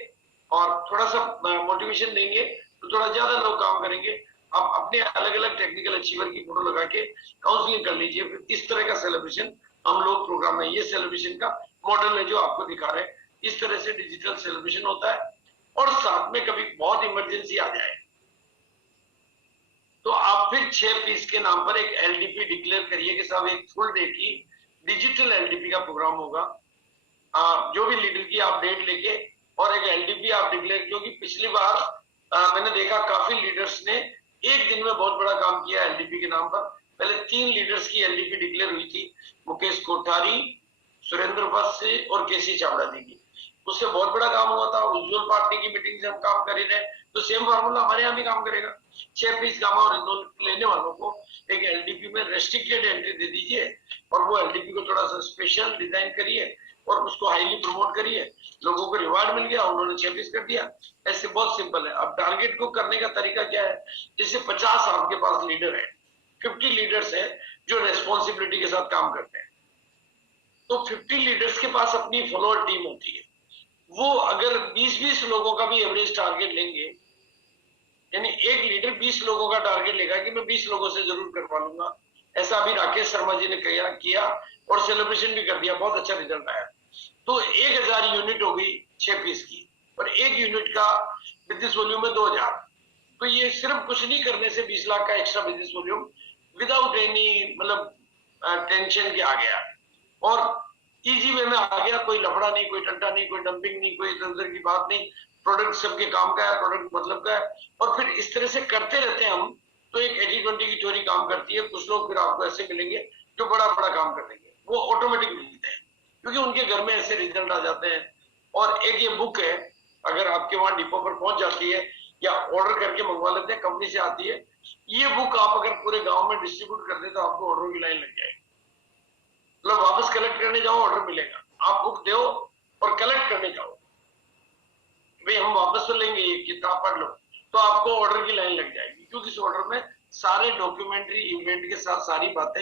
और थोड़ा सा मोटिवेशन देंगे तो थोड़ा ज्यादा लोग काम करेंगे। आप अपने अलग अलग टेक्निकल अचीवर की फोटो लगा के काउंसलिंग कर लीजिए। फिर इस तरह का सेलिब्रेशन हम लोग प्रोग्राम में, ये सेलिब्रेशन का मॉडल है जो आपको दिखा रहे हैं। इस तरह से डिजिटल सेलिब्रेशन होता है। और साथ में कभी बहुत इमरजेंसी आ जाए तो आप फिर 6 पीस के नाम पर एक एलडीपी डिक्लेयर करिए कि साहब एक फुल डे की डिजिटल एलडीपी का प्रोग्राम होगा। जो भी लीडर की आप डेट लेके और एक एलडीपी आप डिक्लेयर, क्योंकि पिछली बार मैंने देखा काफी लीडर्स ने एक दिन में बहुत बड़ा काम किया एलडीपी के नाम पर। पहले 3 लीडर्स की एलडीपी डिक्लेयर हुई थी, मुकेश कोठारी, सुरेंद्र बस्सी और केसी चावड़ा जी की। उससे बहुत बड़ा काम हुआ था। उज्जवल पार्टी की मीटिंग से हम काम कर रहे हैं, तो सेम फार्मूला हमारे यहाँ भी काम करेगा। 6 पीस गामा और इनोल लेने वालों को एक एलडीपी में रेस्ट्रिक्टेड एंट्री दे दीजिए और वो एलडीपी को थोड़ा सा स्पेशल डिजाइन करिए और उसको हाईली प्रमोट करिए। लोगों को रिवार्ड मिल गया, उन्होंने 6 पीस कर दिया। ऐसे बहुत सिंपल है। अब टारगेट को करने का तरीका क्या है? जैसे 50 आपके पास लीडर है, 50 लीडर्स है जो रेस्पॉन्सिबिलिटी के साथ काम करते हैं, तो 50 लीडर्स के पास अपनी फॉलोअर टीम होती है। वो अगर 20-20 लोगों का भी एवरेज टारगेट लेंगे, यानी एक लीडर 20 लोगों का टारगेट लेगा कि मैं 20 लोगों से जरूर करवा लूंगा। ऐसा अभी राकेश शर्मा जी ने किया और सेलिब्रेशन भी कर दिया, बहुत अच्छा रिजल्ट आया। तो 1000 यूनिट हो गई 6 पीस की, और एक यूनिट का बिजनेस वॉल्यूम है 2000। तो ये सिर्फ कुछ नहीं करने से 20 लाख का extra business volume without any मतलब टेंशन के आ गया और इजी वे में आ गया। कोई लफड़ा नहीं, कोई टंटा नहीं, कोई डंपिंग नहीं, कोई इधर उधर की बात नहीं। प्रोडक्ट सबके काम का है, प्रोडक्ट मतलब का है। और फिर इस तरह से करते रहते हैं हम, तो एक 80-20 की थ्योरी काम करती है। कुछ लोग फिर आपको ऐसे मिलेंगे जो बड़ा बड़ा काम कर देंगे, वो ऑटोमेटिक मिलते हैं क्योंकि उनके घर में ऐसे रिजल्ट आ जाते हैं। और एक ये बुक है, अगर आपके वहां डिपो पर पहुंच जाती है या ऑर्डर करके मंगवा लेते हैं, कंपनी से आती है। ये बुक आप अगर पूरे गांव में डिस्ट्रीब्यूट कर दे तो आपको ऑर्डर की लाइन लग जाएगी। मतलब वापस कलेक्ट करने जाओ, ऑर्डर मिलेगा। आप बुक दो और कलेक्ट करने जाओ, भाई हम वापस तो लेंगे, ये किताब पढ़ लो, तो आपको ऑर्डर की लाइन लग जाएगी। क्योंकि इस ऑर्डर में सारे डॉक्यूमेंट्री इवेंट के साथ सारी बातें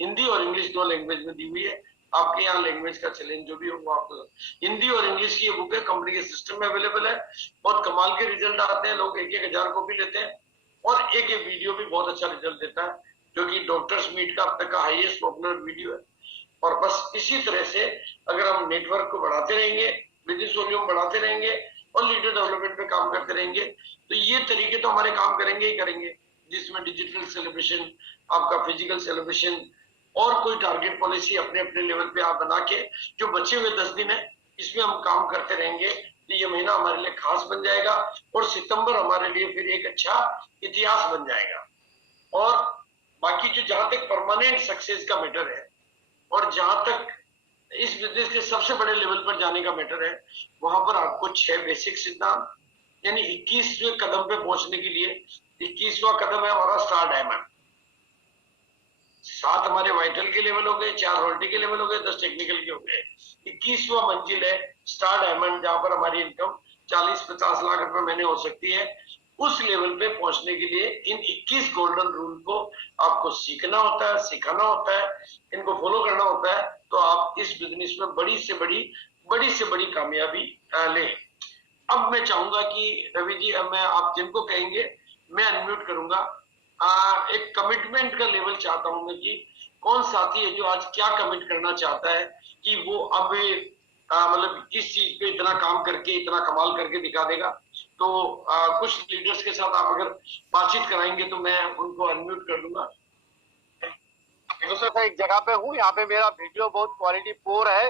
हिंदी और इंग्लिश 2 लैंग्वेज में दी हुई है। आपके यहाँ लैंग्वेज का चैलेंज जो भी हो वो आपको हिंदी और इंग्लिश की ये बुक है, कंपनी के सिस्टम में अवेलेबल है। बहुत कमाल के रिजल्ट आते हैं, लोग 1-1000 कॉपी लेते हैं और एक वीडियो भी बहुत अच्छा रिजल्ट देता है, जो कि डॉक्टर्स मीट का अब तक का हाईएस्ट पॉपुलर वीडियो है। और बस इसी तरह से अगर हम नेटवर्क को बढ़ाते रहेंगे, बिजनेस वॉल्यूम बढ़ाते रहेंगे और लीडर डेवलपमेंट पे काम करते रहेंगे, तो ये तरीके तो हमारे काम करेंगे ही करेंगे, जिसमें डिजिटल सेलिब्रेशन, आपका फिजिकल सेलिब्रेशन और कोई टारगेट पॉलिसी अपने अपने लेवल पे आप बना के, जो बचे हुए 10 दिन है इसमें हम काम करते रहेंगे, तो ये महीना हमारे लिए खास बन जाएगा और सितंबर हमारे लिए फिर एक अच्छा इतिहास बन जाएगा। और बाकी जो जहां तक परमानेंट सक्सेस का मैटर है और जहां तक इस बिजनेस के सबसे बड़े लेवल पर जाने का मैटर है, वहां पर आपको 6 बेसिक सिद्धांत, यानी 21वें कदम पे पहुंचने के लिए 21वां कदम है हमारा स्टार डायमंड। 7 हमारे वाइटल के लेवल हो गए, 4 रॉयल्टी के लेवल हो गए, 10 टेक्निकल के हो गए। 21वां मंजिल है स्टार डायमंड, जहां पर हमारी इनकम 40-50 लाख रुपए महीने हो सकती है। उस लेवल पे पहुंचने के लिए इन 21 गोल्डन रूल को आपको सीखना होता है, सिखाना होता है, इनको फॉलो करना होता है, तो आप इस बिजनेस में बड़ी से बड़ी कामयाबी लें। अब मैं चाहूंगा कि रवि जी, अब मैं आप जिनको कहेंगे मैं अनम्यूट करूंगा। एक कमिटमेंट का लेवल चाहता हूं मैं कि कौन साथी है जो आज क्या कमिट करना चाहता है कि वो अब मतलब इस चीज पे इतना काम करके, इतना कमाल करके दिखा देगा। तो कुछ लीडर्स के साथ आप अगर बातचीत कराएंगे तो मैं उनको अनम्यूट कर दूंगा। देखो सर, एक जगह पे हूँ, यहाँ पे मेरा वीडियो बहुत क्वालिटी पोर है।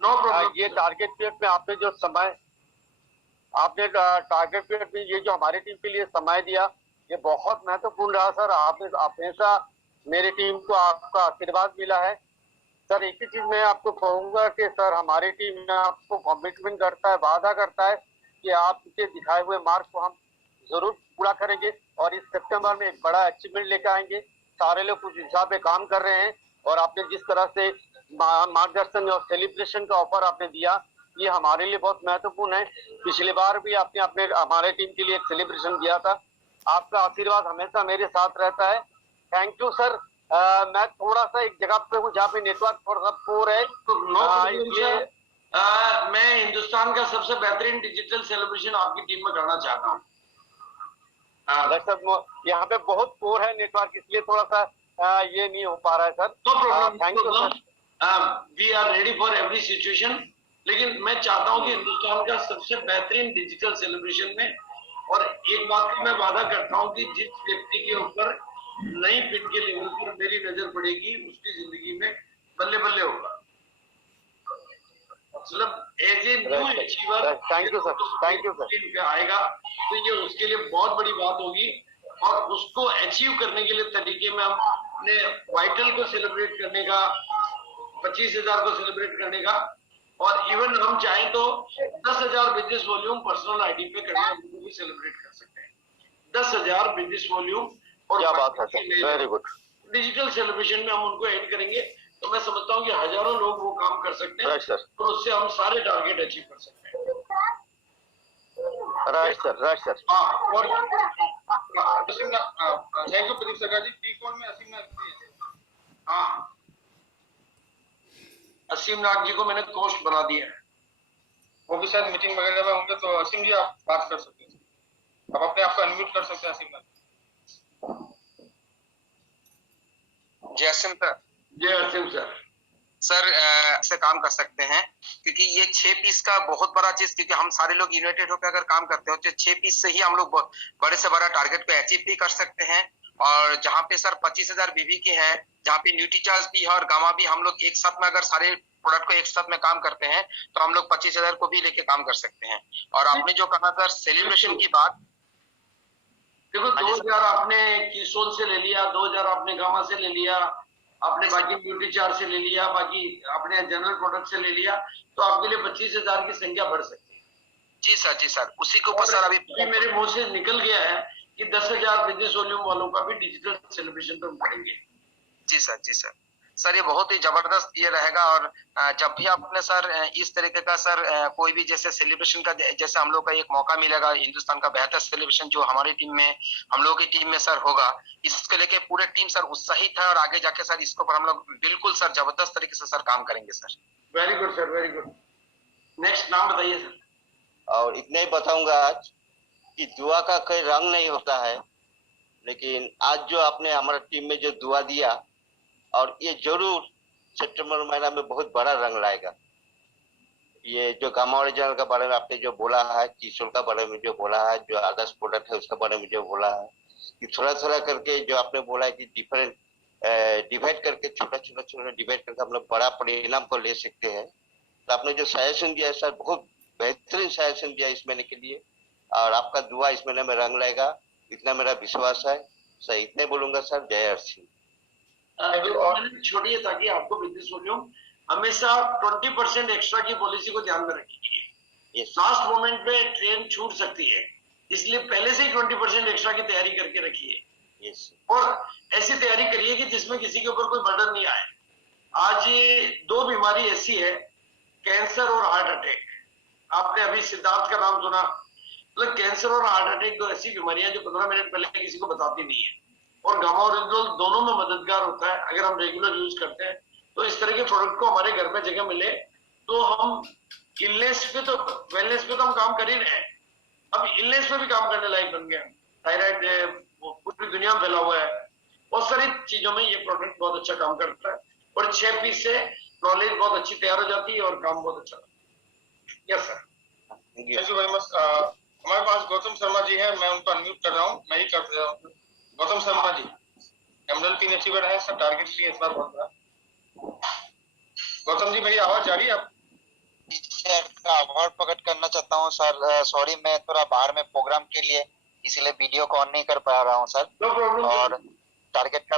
No problem. ये टारगेट पीरियड में आपने जो समय, आपने टारगेट पीरियड में ये जो हमारी टीम के लिए समय दिया, ये बहुत महत्वपूर्ण रहा सर। आपने हमेशा मेरी टीम को आपका आशीर्वाद मिला है सर। एक ही चीज मैं आपको कहूंगा कि सर हमारी टीम में आपको कमिटमेंट करता है, वादा करता है कि आपके दिखाए हुए मार्ग को हम जरूर पूरा करेंगे और इस सितंबर में एक बड़ा अचीवमेंट लेकर आएंगे। सारे लोग कुछ हिसाब पे काम कर रहे हैं और आपने जिस तरह से मार्गदर्शन और सेलिब्रेशन का ऑफर आपने दिया, ये हमारे लिए बहुत महत्वपूर्ण है। पिछली बार भी आपने हमारे टीम के लिए एक सेलिब्रेशन दिया था। आपका आशीर्वाद हमेशा मेरे साथ रहता है। Thank you sir. मैं थोड़ा सा एक जगह पे हूँ जहाँ पे नेटवर्क थोड़ा सा पोर है, इसलिए मैं हिंदुस्तान का सबसे बेहतरीन डिजिटल सेलिब्रेशन आपकी टीम में करना चाहता हूँ। सर यहाँ पे बहुत पोर है नेटवर्क, इसलिए थोड़ा सा ये नहीं हो पा रहा है sir. No problem, thank you sir. We are ready for every situation. लेकिन मैं चाहता हूं कि हिंदुस्तान का सबसे बेहतरीन डिजिटल सेलिब्रेशन में, और एक बात का मैं वादा करता हूं कि जिस व्यक्ति के ऊपर नई पिन के लेवल पर मेरी नजर पड़ेगी उसकी जिंदगी में बल्ले बल्ले होगा। मतलब as a new achiever thank you sir आएगा तो ये उसके लिए बहुत बड़ी बात होगी, और उसको अचीव करने के लिए तरीके में हम अपने वाइटल को सेलिब्रेट करने का, 25,000 को सेलिब्रेट करने का, और इवन हम चाहें तो 10,000 बिजनेस वॉल्यूम पर्सनल आईडी पे करने को भी सेलिब्रेट कर सकते हैं। 10,000 बिजनेस वॉल्यूम और क्या बात है sir, very good. Digital celebration में हम उनको ऐड करेंगे तो मैं समझता हूँ कि हजारों लोग वो काम कर सकते हैं और उससे हम सारे टारगेट अचीव कर सकते हैं। Right sir. हाँ, और थैंक यू प्रदीप सरकार जी। पी कॉल में असीम नाग, हाँ, असीम नाग जी को मैंने कोस्ट बना दिया है, वो भी शायद मीटिंग वगैरह में होंगे, तो असीम जी आप बात कर सकते हैं, आप अपने आप को अनम्यूट कर सकते हैं असीम नाग। जय असीम सर। जय असीम सर। सर ऐसे काम कर सकते हैं क्योंकि ये 6 पीस का बहुत बड़ा चीज, क्योंकि हम सारे लोग यूनाइटेड होकर अगर काम करते हो तो 6 पीस से ही हम लोग बड़े से बड़ा टारगेट को अचीव भी कर सकते हैं। और जहाँ पे सर 25,000 बीवी के हैं, जहाँ पे न्यूट्रीचार्ज भी है और गामा भी, हम लोग एक साथ में अगर सारे प्रोडक्ट को एक साथ में काम करते हैं तो हम लोग 25,000 को भी लेके काम कर सकते हैं। और आपने जो कहा सर सेलिब्रेशन की बात, देखो 2,000 आपने कीसोल से ले लिया, 2,000 आपने गामा से ले लिया, आपने बाकी ब्यूटी चार्ज से ले लिया, बाकी आपने जनरल प्रोडक्ट से ले लिया, तो आपके लिए 25,000 की संख्या बढ़ सकती है। जी सर, उसी के ऊपर सर अभी मेरे मुंह से निकल गया है कि 10,000 बिजनेस वॉल्यूम वालों का भी डिजिटल सेलिब्रेशन पे हम करेंगे। जी सर, ये बहुत ही जबरदस्त ये रहेगा। और जब भी आपने सर इस तरीके का सर कोई भी जैसे सेलिब्रेशन का, जैसे हम लोग का एक मौका मिलेगा हिंदुस्तान का बेहतर सेलिब्रेशन जो हमारी टीम में, हम लोगों की टीम में सर होगा, इसको लेके पूरे टीम सर उत्साहित है और आगे जाके सर इसको पर हम लोग बिल्कुल सर जबरदस्त तरीके से सर काम करेंगे sir. Very good sir, very good. Next नाम बताइए सर। और इतना ही बताऊंगा आज कि दुआ का कोई रंग नहीं होता है, लेकिन आज जो आपने हमारा टीम में जो दुआ दिया, और ये जरूर सितंबर महीना में बहुत बड़ा रंग लाएगा। ये जो गामा ओरिजिनल के बारे में आपने जो बोला है, कीसोल का बारे में जो बोला है, जो आदर्श प्रोडक्ट है उसके बारे में जो बोला है, कि थोड़ा थोड़ा करके जो आपने बोला है कि डिफरेंट डिवाइड करके छोटा डिवाइड करके हम लोग बड़ा परिणाम को ले सकते हैं। तो आपने जो सजेशन दिया है सर, बहुत बेहतरीन सजेशन दिया इस महीने के लिए, और आपका दुआ इस महीने में रंग लाएगा, इतना मेरा विश्वास है सर। इतने बोलूंगा सर। जय अर्सी। छोड़िए ताकि आपको बिजनेस वॉल्यूम हमेशा 20% एक्स्ट्रा की पॉलिसी को ध्यान में रखिए। लास्ट मोमेंट पे ट्रेन छूट सकती है, इसलिए पहले से ही 20% एक्स्ट्रा की तैयारी करके रखिए। और ऐसी तैयारी करिए कि जिसमें किसी के ऊपर कोई बर्डन नहीं आए। आज ये 2 बीमारी ऐसी है, कैंसर और हार्ट अटैक। आपने अभी सिद्धार्थ का नाम सुना, मतलब कैंसर और हार्ट अटैक 2 ऐसी बीमारियां जो 15 मिनट पहले किसी को बताती नहीं है, और गामा ओरिजिनल दोनों में मददगार होता है। अगर हम रेगुलर यूज करते हैं तो इस तरह के प्रोडक्ट को हमारे घर में जगह मिले तो हम इलनेस पे तो वेलनेस पे तो हम काम कर ही रहे हैं, अब इलनेस पे भी काम करने लायक बन गया। थायराइड पूरी दुनिया में फैला हुआ है, बहुत सारी चीजों में ये प्रोडक्ट बहुत अच्छा काम करता है, और 6 पीस से नॉलेज बहुत अच्छी तैयार हो जाती है और काम बहुत अच्छा। Yes sir, thank you very much. हमारे पास गौतम शर्मा जी हैं, मैं उनको अनम्यूट कर रहा हूँ, मैं ही कर रहा हूँ। Gautam Sharma ji emerald pin achiever है सर, टारगेट लिए इस बार बहुत बड़ा। गौतम जी मेरी आवाज जा रही है? आभार प्रकट करना चाहता हूँ सर। सॉरी, मैं थोड़ा बाहर में प्रोग्राम के लिए इसीलिए वीडियो को ऑन नहीं कर पा रहा हूँ सर। और टारगेट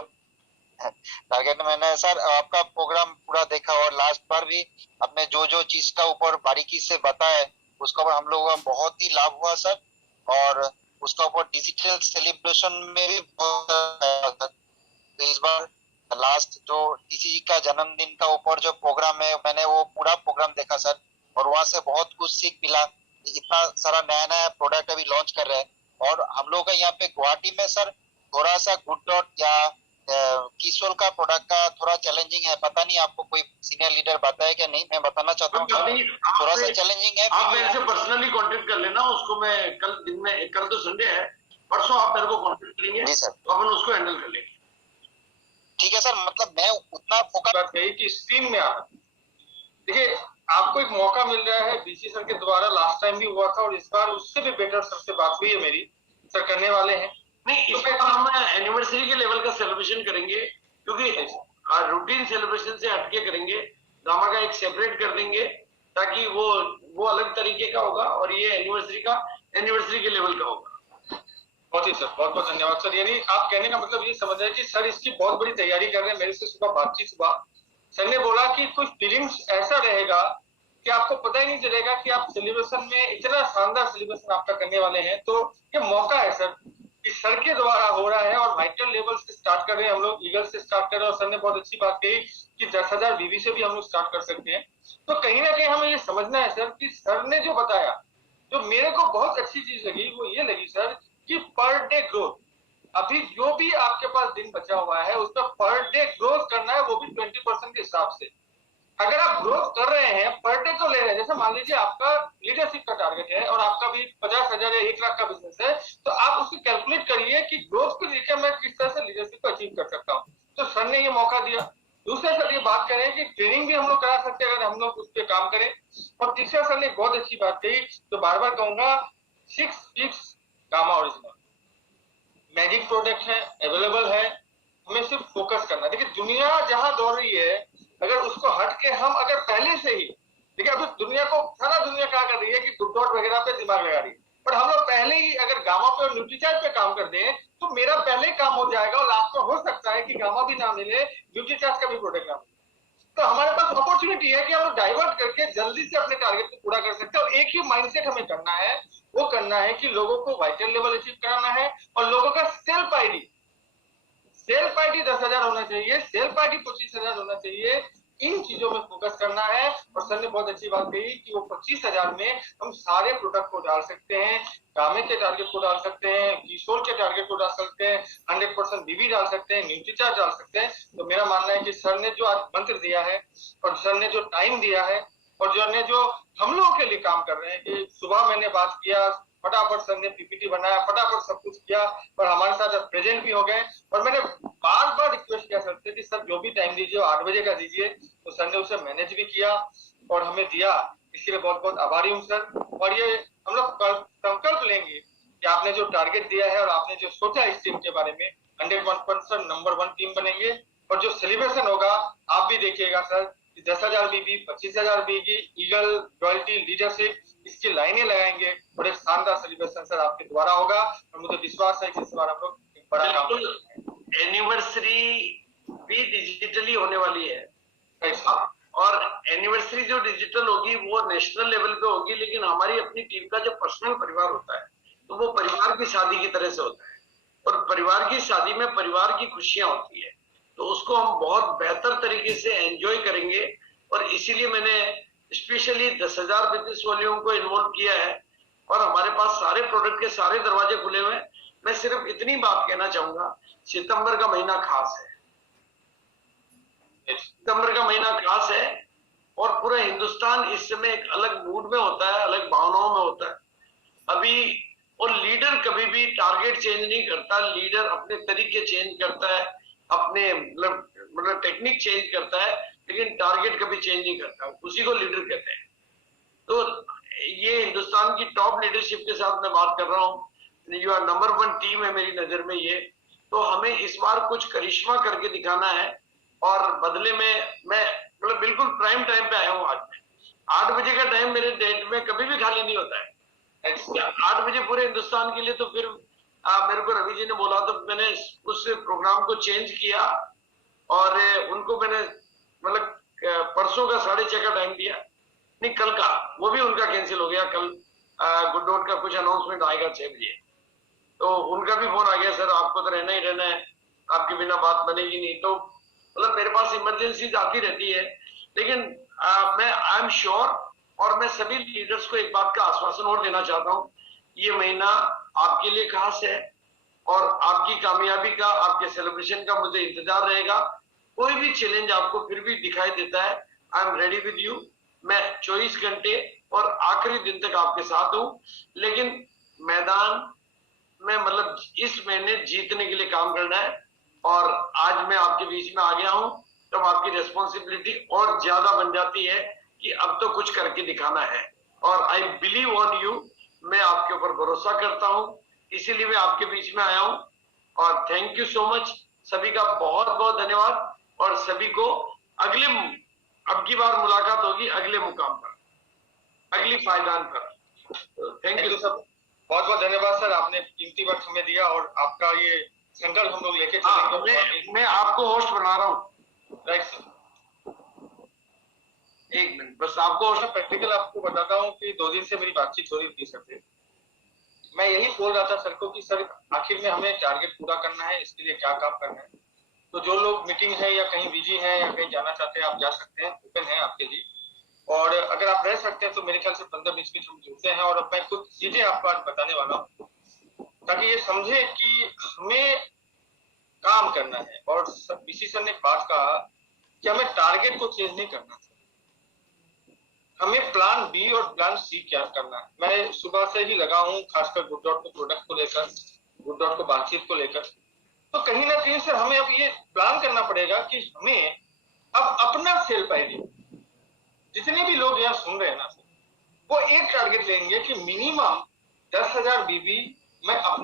मैंने सर आपका प्रोग्राम पूरा देखा, और लास्ट बार भी आपने जो चीज का ऊपर बारीकी से बताया उसका ऊपर हम लोगों का बहुत ही लाभ हुआ सर। और उसका ऊपर डिजिटल सेलिब्रेशन में भी बहुत, तो इस बार लास्ट जो टीसीजी का जन्मदिन का ऊपर जो प्रोग्राम है, मैंने वो पूरा प्रोग्राम देखा सर, और वहां से बहुत कुछ सीख मिला। इतना सारा नया प्रोडक्ट अभी लॉन्च कर रहे हैं, और हम लोग का यहाँ पे गुवाहाटी में सर थोड़ा सा गुड डॉट या कीसोल का प्रोडक्ट का थोड़ा चैलेंजिंग है। पता नहीं आपको कोई सीनियर लीडर बताया क्या? नहीं, मैं बताना चाहता हूँ थोड़ा सा चैलेंजिंग है। आप मेरे से पर्सनली कांटेक्ट कर लेना उसको, मैं कल दिन में, कल तो संडे है, परसों आप मेरे को कांटेक्ट करेंगे तो अपन उसको हैंडल कर लेंगे। ठीक है सर, मतलब मैं उतना फोकस बात कही कि स्क्रीन में आना। देखिए आपको एक मौका मिल रहा है बीसी सर के द्वारा, लास्ट टाइम भी हुआ था और इस बार उससे भी बेटर सर से बात हुई है मेरी, सर करने वाले हैं। नहीं, इस बार हम एनिवर्सरी के लेवल का सेलिब्रेशन करेंगे, क्योंकि रूटीन सेलिब्रेशन से हटके करेंगे। गामा का एक सेपरेट कर देंगे ताकि वो अलग तरीके का होगा और ये एनिवर्सरी के लेवल का होगा। बहुत ही सर, बहुत बहुत धन्यवाद सर। यानी आप कहने का मतलब ये समझ रहे हैं कि सर इसकी बहुत बड़ी तैयारी कर रहे हैं। मेरे से सुबह बातचीत हुआ, सर ने बोला कि कुछ फीलिंग्स ऐसा रहेगा कि आपको पता ही नहीं चलेगा कि आप सेलिब्रेशन में इतना शानदार सेलिब्रेशन आपका करने वाले हैं। तो ये मौका है सर, इस सर के द्वारा हो रहा है और वाइटल लेवल से स्टार्ट कर रहे हैं हम लोग, ईगल से स्टार्ट कर रहे हैं। और सर ने बहुत अच्छी बात कही कि 10,000 बीबी से भी हम लोग स्टार्ट कर सकते हैं। तो कहीं ना कहीं हमें ये समझना है सर कि सर ने जो बताया, जो मेरे को बहुत अच्छी चीज लगी वो ये लगी सर कि पर डे ग्रोथ, अभी जो भी आपके पास दिन बचा हुआ है उस पर पर डे ग्रोथ करना है, वो भी 20% के हिसाब से। अगर आप ग्रोथ कर रहे हैं, पर डे तो ले रहे हैं, जैसे मान लीजिए आपका लीडरशिप का टारगेट है और आपका भी 50,000 या 1 लाख का बिजनेस है, तो आप उसको कैलकुलेट करिए कि ग्रोथ को लेकर मैं किस तरह से लीडरशिप को अचीव कर सकता हूँ। तो सर ने ये मौका दिया। दूसरा सर ये बात करें कि ट्रेनिंग भी हम लोग करा सकते हैं अगर हम लोग उस पर काम करें। और तीसरा सर ने बहुत अच्छी बात कही, तो बार बार कहूंगा, 6 peaks gamma original magic product है, अवेलेबल है, हमें सिर्फ फोकस करना है। देखिए दुनिया जहां दौड़ रही है, अगर उसको हट के हम अगर पहले से ही, देखिए अभी दुनिया को सारा दुनिया क्या कर रही है कि डॉट वगैरह पे दिमाग लगा रही है, पर हम लोग पहले ही अगर गामा पे और न्यूट्रीचार्ज पे काम कर दें तो मेरा पहले काम हो जाएगा और लास्ट में हो सकता है कि गामा भी ना मिले, न्यूट्रीचार्ज का भी प्रोडक्ट ना मिले। तो हमारे पास अपॉर्चुनिटी है कि हम लोग डाइवर्ट करके जल्दी से अपने टारगेट को पूरा कर सकते हैं। और एक ही माइंडसेट हमें करना है, वो करना है कि लोगों को वाइटल लेवल अचीव कराना है और लोगों का सेल्फ आईडी 10,000 होना चाहिए, सेल्फ आईडी 25,000 होना चाहिए। इन चीजों में फोकस करना है। और सर ने बहुत अच्छी बात कही कि वो 25,000 में हम सारे प्रोडक्ट को डाल सकते हैं, गामे के टारगेट को डाल सकते हैं, कीशोर के टारगेट को डाल सकते हैं, 100% बीबी डाल सकते हैं, न्यूट्रीचार्ज डाल सकते हैं। तो मेरा मानना है कि सर ने जो आज मंत्र दिया है और सर ने जो टाइम दिया है और सर ने जो हम लोगों के लिए काम कर रहे हैं कि सुबह मैंने बात किया, फटाफट सर ने पीपीटी बनाया, फटाफट सब कुछ किया और हमारे साथ प्रेजेंट भी हो गए। और मैंने बार बार रिक्वेस्ट किया सर से कि सर जो भी टाइम दीजिए 8 बजे का दीजिए, तो सर ने उसे मैनेज भी किया और हमें दिया। इसके लिए बहुत बहुत आभारी हूँ सर। और ये हम लोग संकल्प लेंगे कि आपने जो टारगेट दिया है और आपने जो सोचा इस टीम के बारे में, 101% नंबर 1 टीम बनेंगे। और जो सेलिब्रेशन होगा आप भी देखिएगा सर, 10,000 बीबी, 25,000 बीबी, ईगल, रॉयल्टी, लीडरशिप, इसकी लाइनें लगाएंगे और एक शानदार सेलिब्रेशन सर आपके द्वारा होगा। और मुझे विश्वास है कि इस बार हम लोग एक बड़ा काम एनिवर्सरी भी डिजिटली होने वाली है और एनिवर्सरी जो डिजिटल होगी वो नेशनल लेवल पे होगी, लेकिन हमारी अपनी टीम का जो पर्सनल परिवार होता है तो वो परिवार की शादी की तरह से होता है। और परिवार की शादी में परिवार की खुशियां होती है, तो उसको हम बहुत बेहतर तरीके से एंजॉय करेंगे। और इसीलिए मैंने स्पेशली 10,000 बिजनेस वॉल्यूम को इन्वॉल्व किया है और हमारे पास सारे प्रोडक्ट के सारे दरवाजे खुले हुए हैं। मैं सिर्फ इतनी बात कहना चाहूंगा, सितंबर का महीना खास है, सितंबर का महीना खास है और पूरा हिंदुस्तान इस समय एक अलग मूड में होता है, अलग भावनाओं में होता है अभी। और लीडर कभी भी टारगेट चेंज नहीं करता, लीडर अपने तरीके चेंज करता है, अपने मतलब टेक्निक चेंज करता है, लेकिन टारगेट कभी चेंज नहीं करता, उसी को लीडर कहते हैं। तो ये हिंदुस्तान की टॉप लीडरशिप के साथ मैं बात कर रहा हूँ, जो नंबर 1 टीम है मेरी नजर में ये। तो हमें इस बार कुछ करिश्मा करके दिखाना है और बदले में मैं मतलब बिल्कुल प्राइम टाइम पे आया हूँ। आज मैं 8 बजे का टाइम मेरे डेट में कभी भी खाली नहीं होता है। 8 बजे पूरे हिंदुस्तान के लिए। तो फिर मेरे को रवि जी ने बोला तो मैंने उस प्रोग्राम को चेंज किया और उनको मैंने मतलब परसों का 6:30 का टाइम दिया, नहीं कल का, वो भी उनका कैंसिल हो गया। कल गुड नोट का कुछ अनाउंसमेंट आएगा 6 बजे, तो उनका भी फोन आ गया, सर आपको तो रहना ही रहना है, आपके बिना बात बनेगी नहीं। तो मतलब मेरे पास इमरजेंसी आती रहती है, लेकिन मैं आई एम श्योर और मैं सभी लीडर्स को एक बात का आश्वासन और देना चाहता हूँ, ये महीना आपके लिए खास है और आपकी कामयाबी का, आपके सेलिब्रेशन का मुझे इंतजार रहेगा। कोई भी चैलेंज आपको फिर भी दिखाई देता है, I am ready with you. मैं 24 घंटे और आखिरी दिन तक आपके साथ हूँ, लेकिन मैदान में मतलब इस महीने जीतने के लिए काम करना है। और आज मैं आपके बीच में आ गया हूँ, तब आपकी रेस्पॉन्सिबिलिटी और ज्यादा बन जाती है कि अब तो कुछ करके दिखाना है, और आई बिलीव ऑन यू, मैं आपके ऊपर भरोसा करता हूं, इसीलिए मैं आपके बीच में आया हूं। और थैंक यू सो मच, सभी का बहुत बहुत धन्यवाद, और सभी को अब की बार मुलाकात होगी अगले मुकाम पर, अगली पायदान पर। थैंक यू सर, बहुत बहुत धन्यवाद सर, आपने कीमती वक्त हमें दिया और आपका ये संकल्प हम लोग लेके चलेंगे। मैं आपको होस्ट बना रहा हूँ। राइट सर, एक मिनट बस, आपको प्रैक्टिकल आपको बताता हूँ कि 2 दिन से मेरी बातचीत हो रही थी सर से। मैं यही बोल रहा था सर को कि सर आखिर में हमें टारगेट पूरा करना है, इसके लिए क्या काम करना है। तो जो लोग मीटिंग है या कहीं बिजी है या कहीं जाना चाहते हैं, आप जा सकते हैं, ओपन है आपके लिए। और अगर आप रह सकते हैं तो मेरे ख्याल से 15-20 मिनट हम जुड़ते हैं, और अब मैं कुछ चीजें आपको आज बताने वाला हूँ ताकि ये समझे कि हमें काम करना है। और बीसी सर ने बात कहा कि हमें टारगेट को चेंज नहीं करना, हमें प्लान बी और प्लान सी क्या करना है। मैं सुबह से ही लगा हूँ, खासकर गुड डॉट को प्रोडक्ट को लेकर, गुड डॉट को बातचीत को लेकर। तो कहीं ना कहीं सर हमें अब ये प्लान करना पड़ेगा कि हमें अब अपना सेल्फ आइडिया, जितने भी लोग यहाँ सुन रहे हैं ना, वो एक टारगेट लेंगे कि मिनिमम 10,000 बीबी मैं अपने